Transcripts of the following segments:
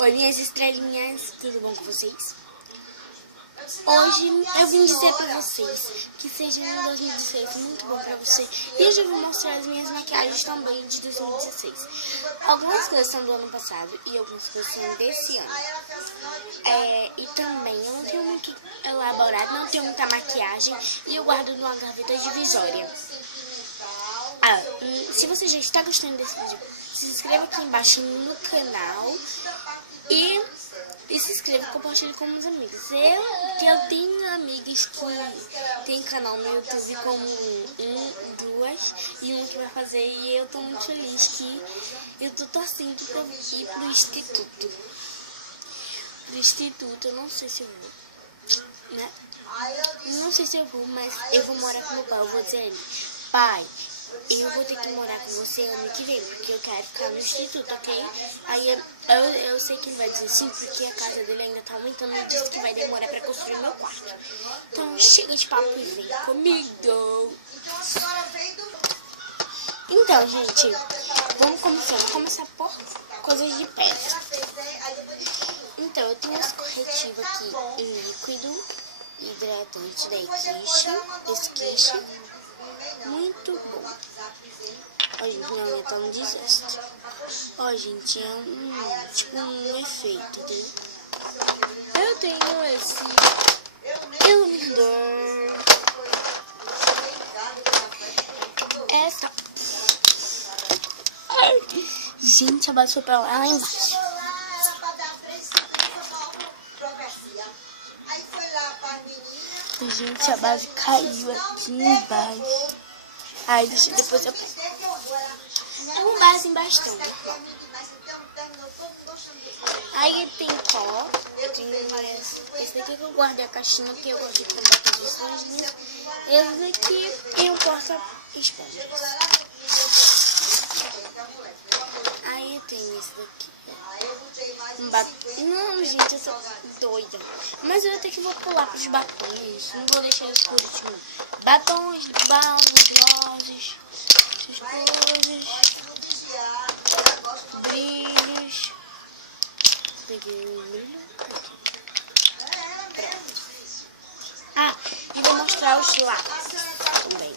Oi, minhas estrelinhas, tudo bom com vocês? Hoje eu vim dizer pra vocês que seja um 2016 muito bom pra você. E hoje eu vou mostrar as minhas maquiagens também de 2016. Algumas coisas são do ano passado e algumas coisas são desse ano. E também eu não tenho muito elaborado, não tenho muita maquiagem e eu guardo numa gaveta divisória. Se você já está gostando desse vídeo, se inscreva aqui embaixo no canal e se inscreva e compartilhe com os amigos. Eu tenho amigas que tem canal no YouTube como duas e um que vai fazer, e eu tô muito feliz que eu tô torcendo pra ir pro instituto. Eu não sei se eu vou, né? Não sei se eu vou, mas eu vou morar com meu pai. Eu vou dizer a ele: pai, eu vou ter que morar com você ano que vem, porque eu quero ficar no instituto, ok? Aí eu sei que ele vai dizer sim, porque a casa dele ainda tá aumentando e disse que vai demorar pra construir meu quarto. Então chega de papo e vem comigo. Então, gente, vamos começar. Vamos começar por coisas de pele. Então, eu tenho esse corretivo aqui em líquido, hidratante da Esquiche. Muito bom. Ó, gente, minha unha tá um desastre. Ó, gente, é tipo um efeito, entendeu? Eu tenho esse iluminador. Essa. Ai, gente, abaixou pra lá embaixo. Gente, a base caiu aqui embaixo. Aí depois eu pego. É uma base em bastão. Aí tem pó. Eu tenho esse daqui que eu guardei a caixinha, porque eu gosto de comprar as esponjinhas. Esse daqui e um porta-esponjas. Aí tem esse daqui. Não, gente, eu tô doida. Mas eu até que vou pular pros batons. Não vou deixar eles por último. Batons, balmes, glosses, essas coisas. Brilhos. Peguei o brilho. Pronto. E vou mostrar os lápis também.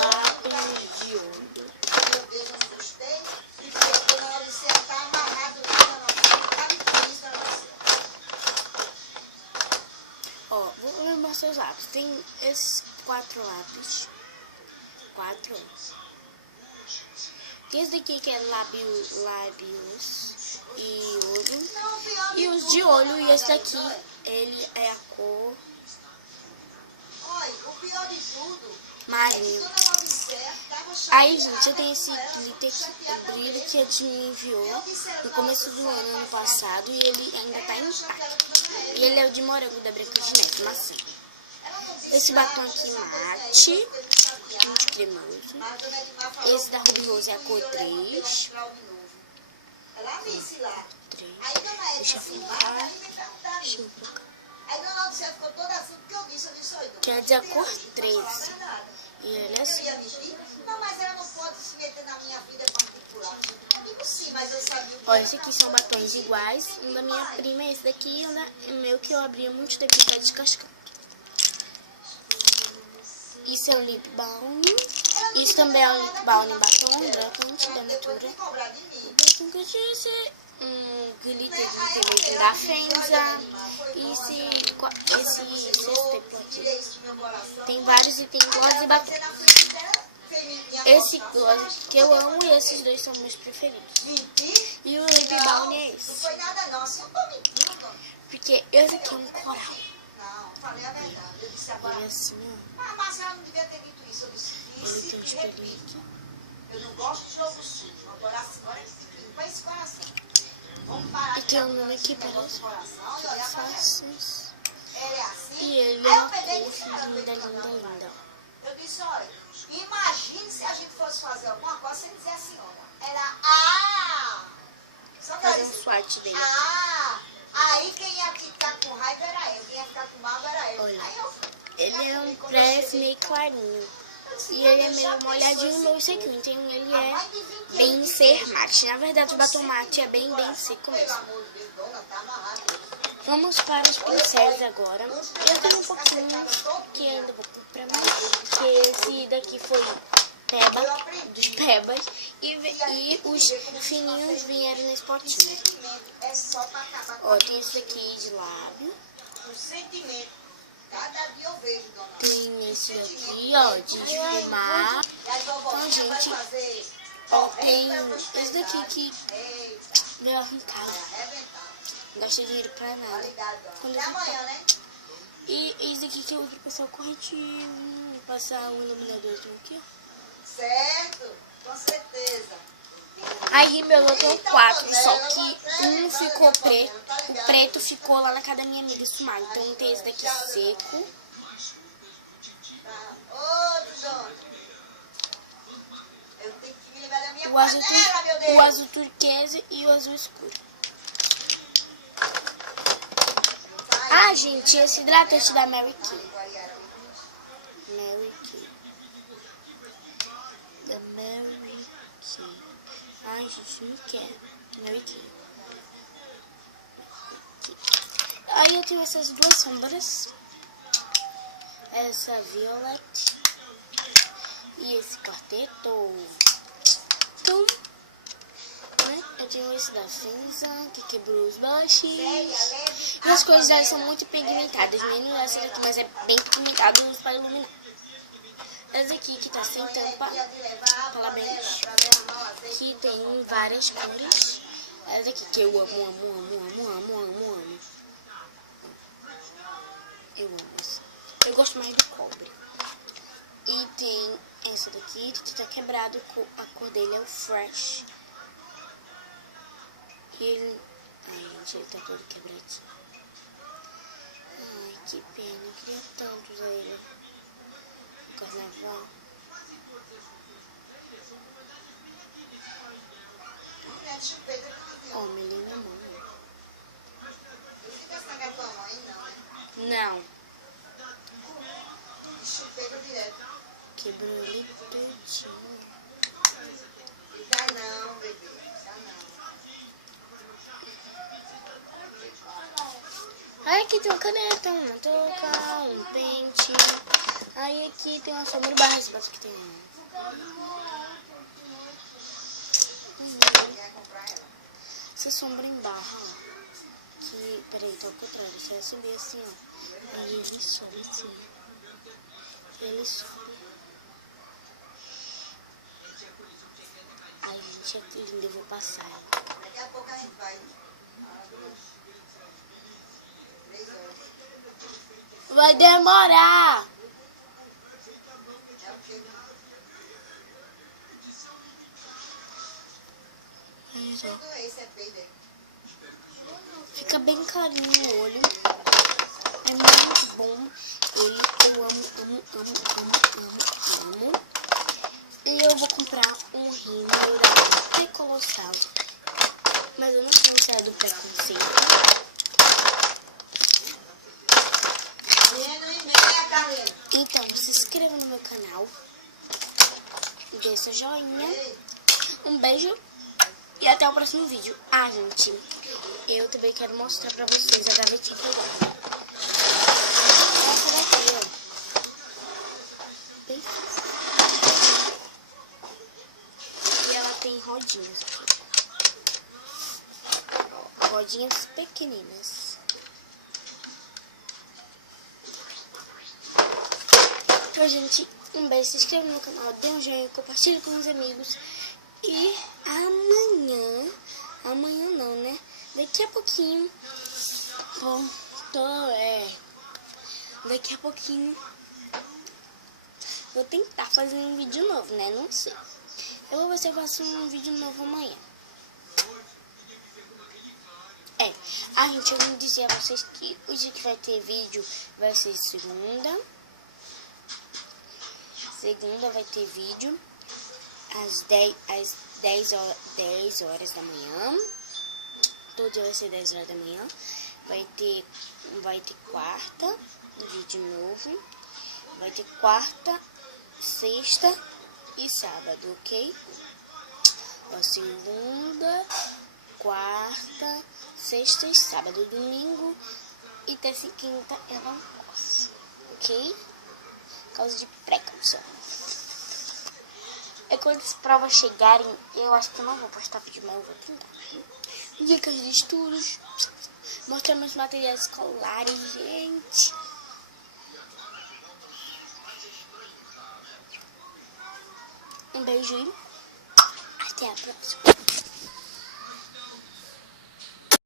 Lápis de ouro. Vou mostrar os lápis. Tem esses 4 lápis. 4. Tem esse daqui que é lábios e olho. E os de olho. E esse daqui, ele é a cor marinho. Aí, gente, eu tenho esse glitter aqui, o brilho que a Tia me enviou no começo do ano passado, e ele ainda tá intacto. E ele é o de morango da Branca de Neve, macio. Esse batom aqui mate, muito cremoso. Esse da Ruby Rose é a cor 3. 3. Deixa eu focar. Deixa eu focar. Quer dizer a cor 13. E ele é assim. Não, mas ela não pode se meter na minha vida particular. Sim, mas eu sabia. Ó, esse aqui são batons iguais. Um da minha prima é esse daqui, e um é meu que eu abria muito tempo de descascar. Isso é um lip balm. Isso também é um lip balm em batom, hidratante da Natura. O que eu disse? Glitter da Fenza. E esse tempo aqui. Tem vários e tem gloss e batom. Esse gloss que eu amo, e esses dois são meus preferidos. E o lip balm é esse. Porque esse aqui é um coral. Falei a verdade, eu disse a barra. Assim, ó. Mas ela não devia ter dito isso. Eu disse e repito. Eu não gosto de jogo sujo. O coração agora é esse coração. Vamos parar. E tem um nome aqui para os faces. E ele é uma cor linda. Eu disse, olha, imagine se a gente fosse fazer alguma coisa sem dizer assim, olha. Era fazer um swatch dele. Aí quem ia ficar com raiva era eu, quem ia ficar com mágoa era eu. Olha, ele é um preto meio clarinho. E ele é meio molhadinho no sequinho. Então ele é bem ser mate. Na verdade, o batom mate é bem seco mesmo. Vamos para os pincéis agora. Eu tenho um pouquinho que ainda vou comprar mais, que esse daqui foi Peba, dos Pebas, e os fininhos vieram nesse potinho. Ó, tem esse daqui de lábio. Tem esse daqui, ó, de esfumar. Então, gente, ó, tem esse daqui que veio arrancado. Não gastei dinheiro pra nada. Quando eu e esse aqui que eu uso pra passar o corretivo, passar o iluminadorzinho aqui, ó. Certo, com certeza. Aí meu eu tenho 4, só que um ficou preto, o preto ficou lá na casa da minha amiga esfumado. Então tem esse daqui seco. O azul turquesa e o azul escuro. Ah, gente, esse hidratante da Mary Kay. Da Mary Kay. Ai, gente, não quer. Mary Kay. Aí eu tenho essas duas sombras. Essa Violet. E esse quarteto. Então, né, eu tenho esse da cinza, que quebrou os blushes. E as cores delas são muito pigmentadas. Menos essa daqui, mas é bem pigmentada, eu uso para iluminar. Essa aqui que tá sem tampa, parabéns, que tem várias cores. Essa aqui que eu amo. Eu amo essa. Eu gosto mais do cobre. E tem essa daqui que tá quebrado, a cor dele é o Fresh. E ele... Ai, gente, ele tá todo quebradinho. Ai, que pena, eu queria tanto usar ele no carnaval. Ó, menina, mãe. Não. Quebrou ele tudinho. Não, bebê. Aí aqui tem uma caneta, uma touca, um pente. Aí aqui tem uma sombra barra, espaço que tem. Essa sombra em barra, ó. Que, peraí, tô ao contrário. Você vai subir assim, ó. Aí ele sobe assim. Ele sobe. Ai, gente, é lindo, eu vou passar. Daqui a pouco a gente vai. Vai demorar. Fica bem clarinho o olho. É muito bom. Ele eu amo. E eu vou comprar um rímel da P Colossal. Mas eu não tenho sair do preconceito. Então, se inscreva no meu canal. Dê seu joinha. Um beijo. E até o próximo vídeo. Ah, gente, eu também quero mostrar pra vocês a gavetinha que eu gosto. Essa daqui, ó. Bem fácil. E ela tem rodinhas aqui. Ó, rodinhas pequeninas. Então, gente, um beijo. Se inscreva no canal, dê um joinha, compartilhe com os amigos. E amanhã não, né? Daqui a pouquinho, daqui a pouquinho vou tentar fazer um vídeo novo, né? Não sei. Eu vou ver se eu faço um vídeo novo amanhã. Gente, eu vou dizer a vocês que o dia que vai ter vídeo vai ser segunda. Segunda vai ter vídeo às 10 horas da manhã. Todo dia vai ser 10 horas da manhã. Vai ter quarta, vídeo novo. Vai ter quarta, sexta e sábado, ok? Ó, segunda, quarta, sexta e sábado. Domingo e terça e quinta eu não posso, ok? Por causa de precaução. E quando as provas chegarem, eu acho que eu não vou postar vídeo, mas eu vou tentar. Dicas de estudos, mostrando meus materiais escolares, gente. Um beijo e até a próxima.